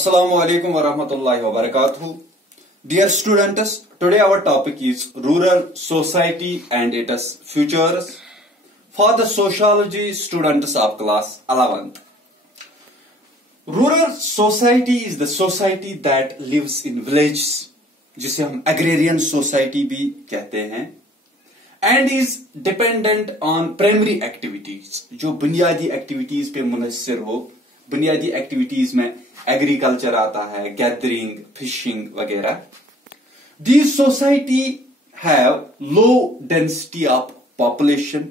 Assalamu alaikum wa rahmatullahi wa barakatuh. Dear students, today our topic is rural society and its futures for the sociology students of class 11th. Rural society is the society that lives in villages, जिसे हम agrarian society भी कहते हैं, and is dependent on primary activities, जो बुनियादी activities पे मुनहसर हो. बुनियादी एक्टिविटीज में एग्रीकल्चर आता है, गैदरिंग, फिशिंग वगैरह. These society have low density of population.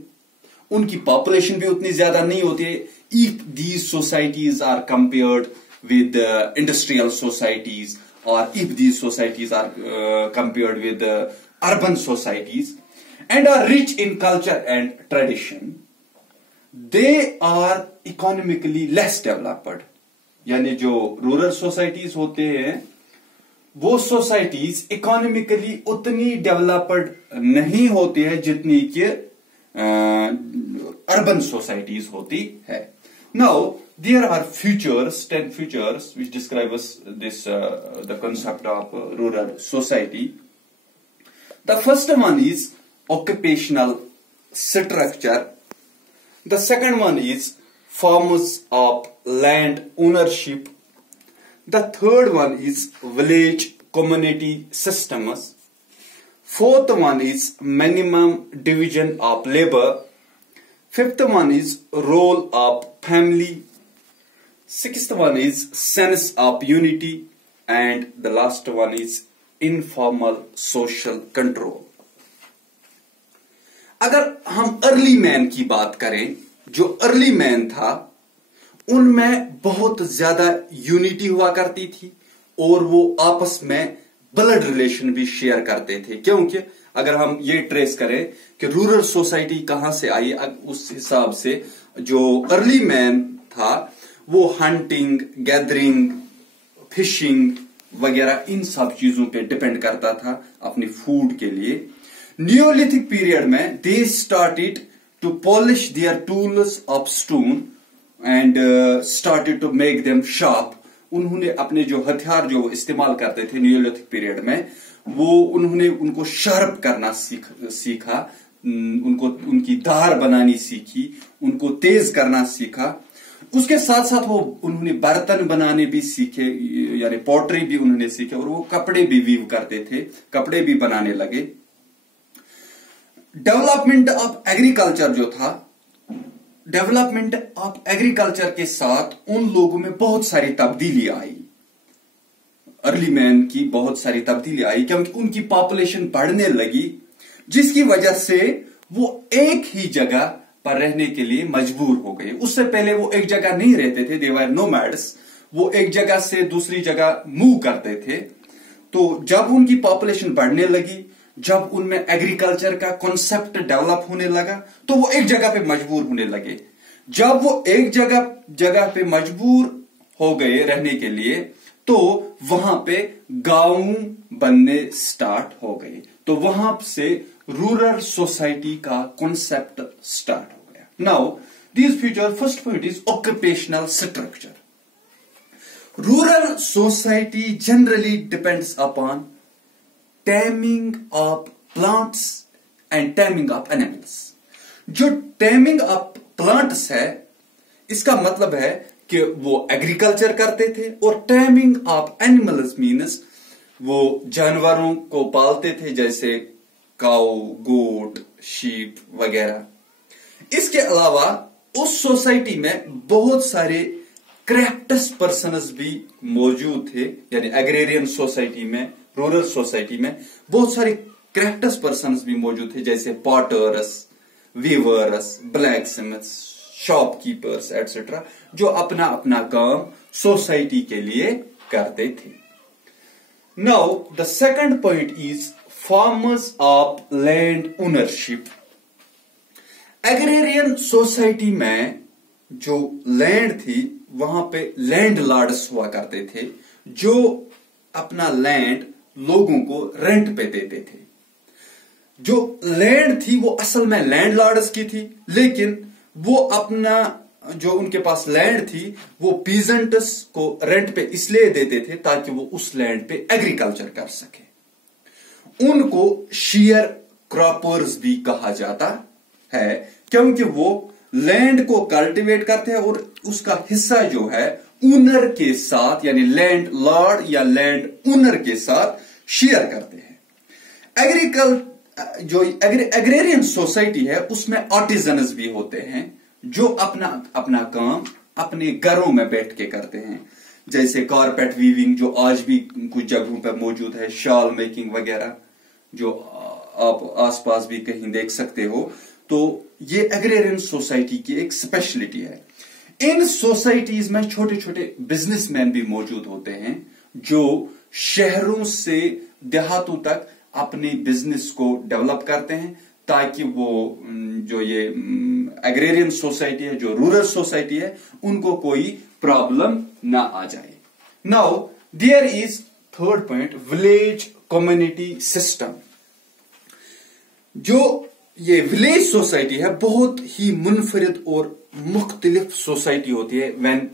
उनकी पॉपुलेशन भी उतनी ज्यादा नहीं होती है. If these societies are compared with industrial societies, or if these societies are compared with urban societies, and are rich in culture and tradition, they are economically less developed. यानी जो rural societies होते हैं वो societies economically उतनी developed नहीं होती है जितनी कि अर्बन सोसाइटीज होती है. Now there are features, 10 features which describe this the concept of rural society. The first one is occupational structure. The second one is forms of land ownership. The third one is village community systems. Fourth one is minimum division of labor. Fifth one is role of family. Sixth one is sense of unity. And the last one is informal social control. अगर हम early man की बात करें, जो early man था उनमें बहुत ज्यादा यूनिटी हुआ करती थी और वो आपस में ब्लड रिलेशन भी शेयर करते थे. क्योंकि अगर हम ये ट्रेस करें कि रूरल सोसाइटी कहां से आई, उस हिसाब से जो अर्ली मैन था वो हंटिंग, गैदरिंग, फिशिंग वगैरह इन सब चीजों पे डिपेंड करता था अपनी फूड के लिए. न्यूलिथिक पीरियड में they started to polish their tools of stone and started to make them sharp. उन्होंने अपने जो हथियार जो इस्तेमाल करते थे न्यूलिथिक पीरियड में, वो उन्होंने उनको शार्प करना सीखा, उनको उनकी धार बनानी सीखी, उनको तेज करना सीखा. उसके साथ साथ वो उन्होंने बर्तन बनाने भी सीखे, यानी पॉटरी भी उन्होंने सीखे, और वो कपड़े भी वीव करते थे, कपड़े भी बनाने लगे. डेवलपमेंट ऑफ एग्रीकल्चर जो था, डेवलपमेंट ऑफ एग्रीकल्चर के साथ उन लोगों में बहुत सारी तब्दीली आई. अर्ली मैन की बहुत सारी तब्दीली आई क्योंकि उनकी पॉपुलेशन बढ़ने लगी, जिसकी वजह से वो एक ही जगह पर रहने के लिए मजबूर हो गए. उससे पहले वो एक जगह नहीं रहते थे, दे वर नोमैड्स. वो एक जगह से दूसरी जगह मूव करते थे. तो जब उनकी पॉपुलेशन बढ़ने लगी, जब उनमें एग्रीकल्चर का कॉन्सेप्ट डेवलप होने लगा, तो वो एक जगह पे मजबूर होने लगे. जब वो एक जगह पे मजबूर हो गए रहने के लिए, तो वहां पे गांव बनने स्टार्ट हो गए. तो वहां से रूरल सोसाइटी का कॉन्सेप्ट स्टार्ट हो गया. Now this future, first point is occupational structure. Rural society generally depends upon taming of plants and taming of animals. जो taming of plants है, इसका मतलब है कि वो एग्रीकल्चर करते थे, और taming of animals means वो जानवरों को पालते थे, जैसे काऊ, गोट, शीप वगैरह. इसके अलावा उस सोसाइटी में बहुत सारे क्राफ्ट्स पर्सनस भी मौजूद थे. यानी एग्रेरियन सोसाइटी में, रूरल सोसाइटी में बहुत सारे क्राफ्ट्स पर्सन्स भी मौजूद थे, जैसे potters, weavers, blacksmiths, shopkeepers etcetera, जो अपना अपना काम सोसाइटी के लिए करते थे. Now the second point is forms of land ownership. Agrarian society में जो लैंड थी वहां पे लैंड लॉर्ड्स हुआ करते थे, जो अपना लैंड लोगों को रेंट पे देते थे. जो लैंड थी वो असल में लैंड लॉर्ड्स की थी, लेकिन वो अपना जो उनके पास लैंड थी वो पीजेंट्स को रेंट पे इसलिए देते थे ताकि वो उस लैंड पे एग्रीकल्चर कर सके। उनको शेयर क्रॉपर्स भी कहा जाता है क्योंकि वो लैंड को कल्टीवेट करते हैं और उसका हिस्सा जो है ओनर के साथ यानी लैंड लॉर्ड या लैंड ओनर के साथ शेयर करते हैं। जो एग्रेरियन सोसाइटी है उसमें आर्टिजन्स भी होते हैं जो अपना अपना काम अपने घरों में बैठ के करते हैं, जैसे कारपेट वीविंग जो आज भी कुछ जगहों पर मौजूद है, शॉल मेकिंग वगैरह जो आप आसपास भी कहीं देख सकते हो। तो ये एग्रेरियन सोसाइटी की एक स्पेशलिटी है। इन सोसाइटीज में छोटे छोटे बिजनेसमैन भी मौजूद होते हैं जो शहरों से देहातों तक अपने बिजनेस को डेवलप करते हैं ताकि वो जो ये एग्रेरियन सोसाइटी है, जो रूरल सोसाइटी है, उनको कोई प्रॉब्लम ना आ जाए। Now there is third point, village community system. जो ये विलेज सोसाइटी है बहुत ही मुनफरिद और मुख्तलिफ सोसाइटी होती है when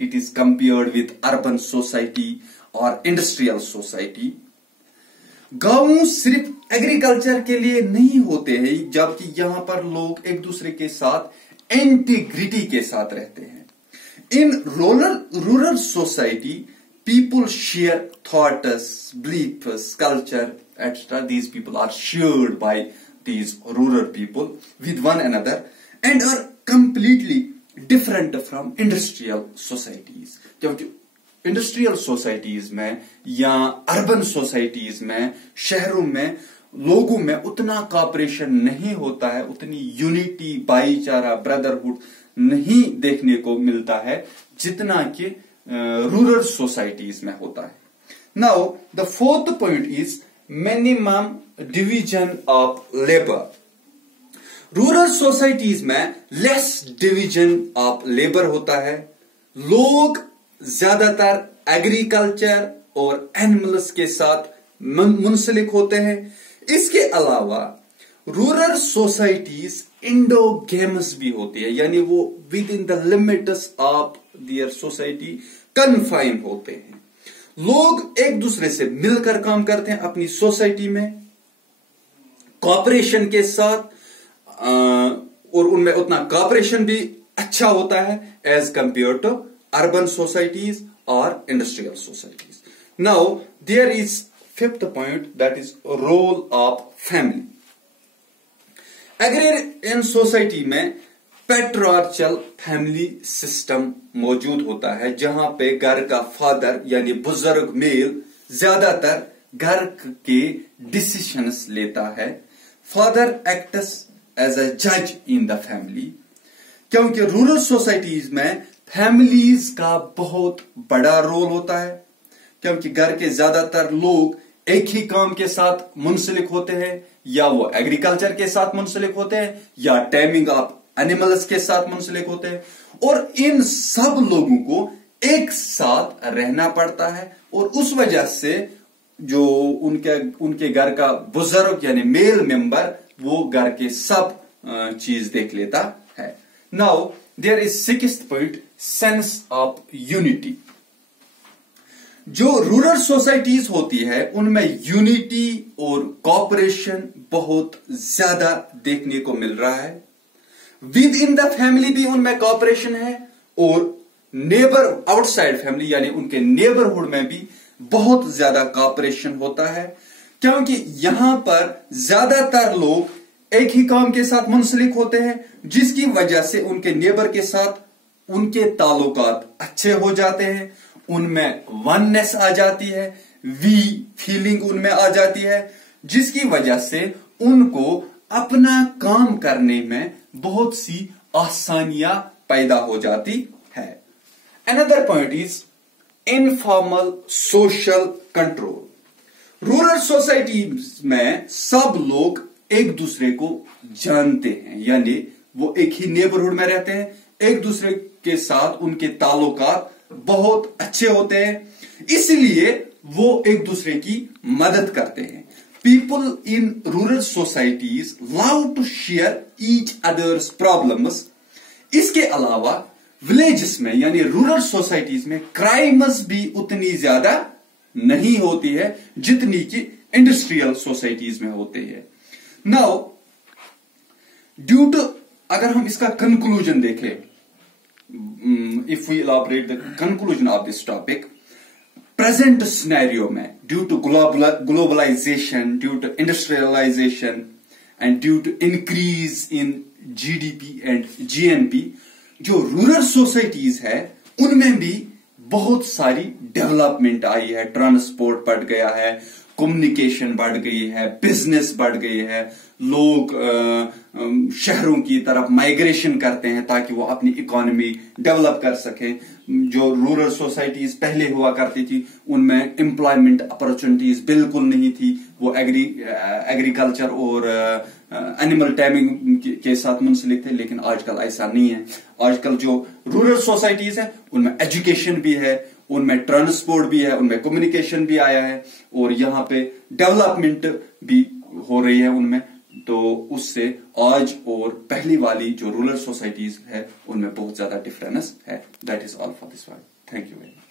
it is compared with urban society और इंडस्ट्रियल सोसाइटी। गांव सिर्फ एग्रीकल्चर के लिए नहीं होते हैं, जबकि यहां पर लोग एक दूसरे के साथ इंटीग्रिटी के साथ रहते हैं। In rural society people share thoughts, beliefs, culture, etc. These people are shared by these rural people with one another and are completely different from industrial societies. क्योंकि इंडस्ट्रियल सोसाइटीज में या अर्बन सोसाइटीज में, शहरों में लोगों में उतना corporation नहीं होता है, उतनी यूनिटी, भाईचारा, ब्रदरहुड नहीं देखने को मिलता है जितना कि रूरल सोसाइटीज में होता है। Now the fourth point is minimum division of labour. Rural societies में लेस डिवीजन ऑफ लेबर होता है। लोग ज्यादातर एग्रीकल्चर और एनिमल्स के साथ मुंसलिक होते हैं। इसके अलावा रूरल सोसाइटीज इंडोगेमस भी होती है, यानी वो with in the limits of their society confine होते हैं। लोग एक दूसरे से मिलकर काम करते हैं अपनी सोसाइटी में कॉपरेशन के साथ, और उनमें उतना कॉपरेशन भी अच्छा होता है as compare to urban societies और industrial societies. Now there is fifth point, that is role of family. Agrarian society में पैट्रियार्चल फैमिली सिस्टम मौजूद होता है, जहां पे घर का फादर यानी बुजुर्ग मेल ज्यादातर घर के डिसीजंस लेता है। फादर एक्ट्स एज अ जज इन द फैमिली, क्योंकि रूरल सोसाइटीज में फैमिलीज का बहुत बड़ा रोल होता है, क्योंकि घर के ज्यादातर लोग एक ही काम के साथ मुंसलिक होते हैं, या वो एग्रीकल्चर के साथ मुंसलिक होते हैं या टेमिंग ऑफ एनिमल्स के साथ मुंसलिक होते हैं, और इन सब लोगों को एक साथ रहना पड़ता है, और उस वजह से जो उनके घर का बुजुर्ग यानी मेल मेंबर वो घर के सब चीज देख लेता है। Now there is sixth point, sense of unity. जो रूरल सोसाइटीज होती है उनमें यूनिटी और कॉपरेशन बहुत ज्यादा देखने को मिल रहा है। विद इन द फैमिली भी उनमें कॉपरेशन है, और नेबर आउटसाइड फैमिली यानी उनके नेबरहुड में भी बहुत ज्यादा कॉपरेशन होता है, क्योंकि यहां पर ज्यादातर लोग एक ही काम के साथ मुंसलिक होते हैं, जिसकी वजह से उनके नेबर के साथ उनके ताल्लुकात अच्छे हो जाते हैं, उनमें वननेस आ जाती है, वी फीलिंग उनमें आ जाती है, जिसकी वजह से उनको अपना काम करने में बहुत सी आसानियां पैदा हो जाती है। Another point is informal social control. Rural societies में सब लोग एक दूसरे को जानते हैं, यानी वो एक ही नेबरहुड में रहते हैं, एक दूसरे के साथ उनके ताल्लुकात बहुत अच्छे होते हैं, इसलिए वो एक दूसरे की मदद करते हैं। People in rural societies love to share each others problems. इसके अलावा विलेजेस में यानी रूरल सोसाइटीज में क्राइम्स भी उतनी ज्यादा नहीं होती है जितनी कि इंडस्ट्रियल सोसाइटीज में होते हैं। नाउ ड्यू टू, अगर हम इसका कंक्लूजन देखें, if we elaborate the conclusion of this topic, present scenario में due to globalisation, due to industrialisation and due to increase in GDP and GNP, जो रूरल सोसाइटीज है उनमें भी बहुत सारी डेवलपमेंट आई है। ट्रांसपोर्ट बढ़ गया है, कम्युनिकेशन बढ़ गई है, बिजनेस बढ़ गई है, लोग शहरों की तरफ माइग्रेशन करते हैं ताकि वो अपनी इकोनॉमी डेवलप कर सकें। जो रूरल सोसाइटीज पहले हुआ करती थी उनमें एम्प्लॉयमेंट अपॉर्चुनिटीज बिल्कुल नहीं थी, वो एग्रीकल्चर और एनिमल टैमिंग के साथ मुंसलिक थे, लेकिन आजकल ऐसा नहीं है। आजकल जो रूरल सोसाइटीज है उनमें एजुकेशन भी है, उनमें ट्रांसपोर्ट भी है, उनमें कम्युनिकेशन भी आया है और यहाँ पे डेवलपमेंट भी हो रही है उनमें। तो उससे आज और पहली वाली जो रूरल सोसाइटीज है उनमें बहुत ज्यादा डिफरेंस है। That is all for this one. Thank you very much.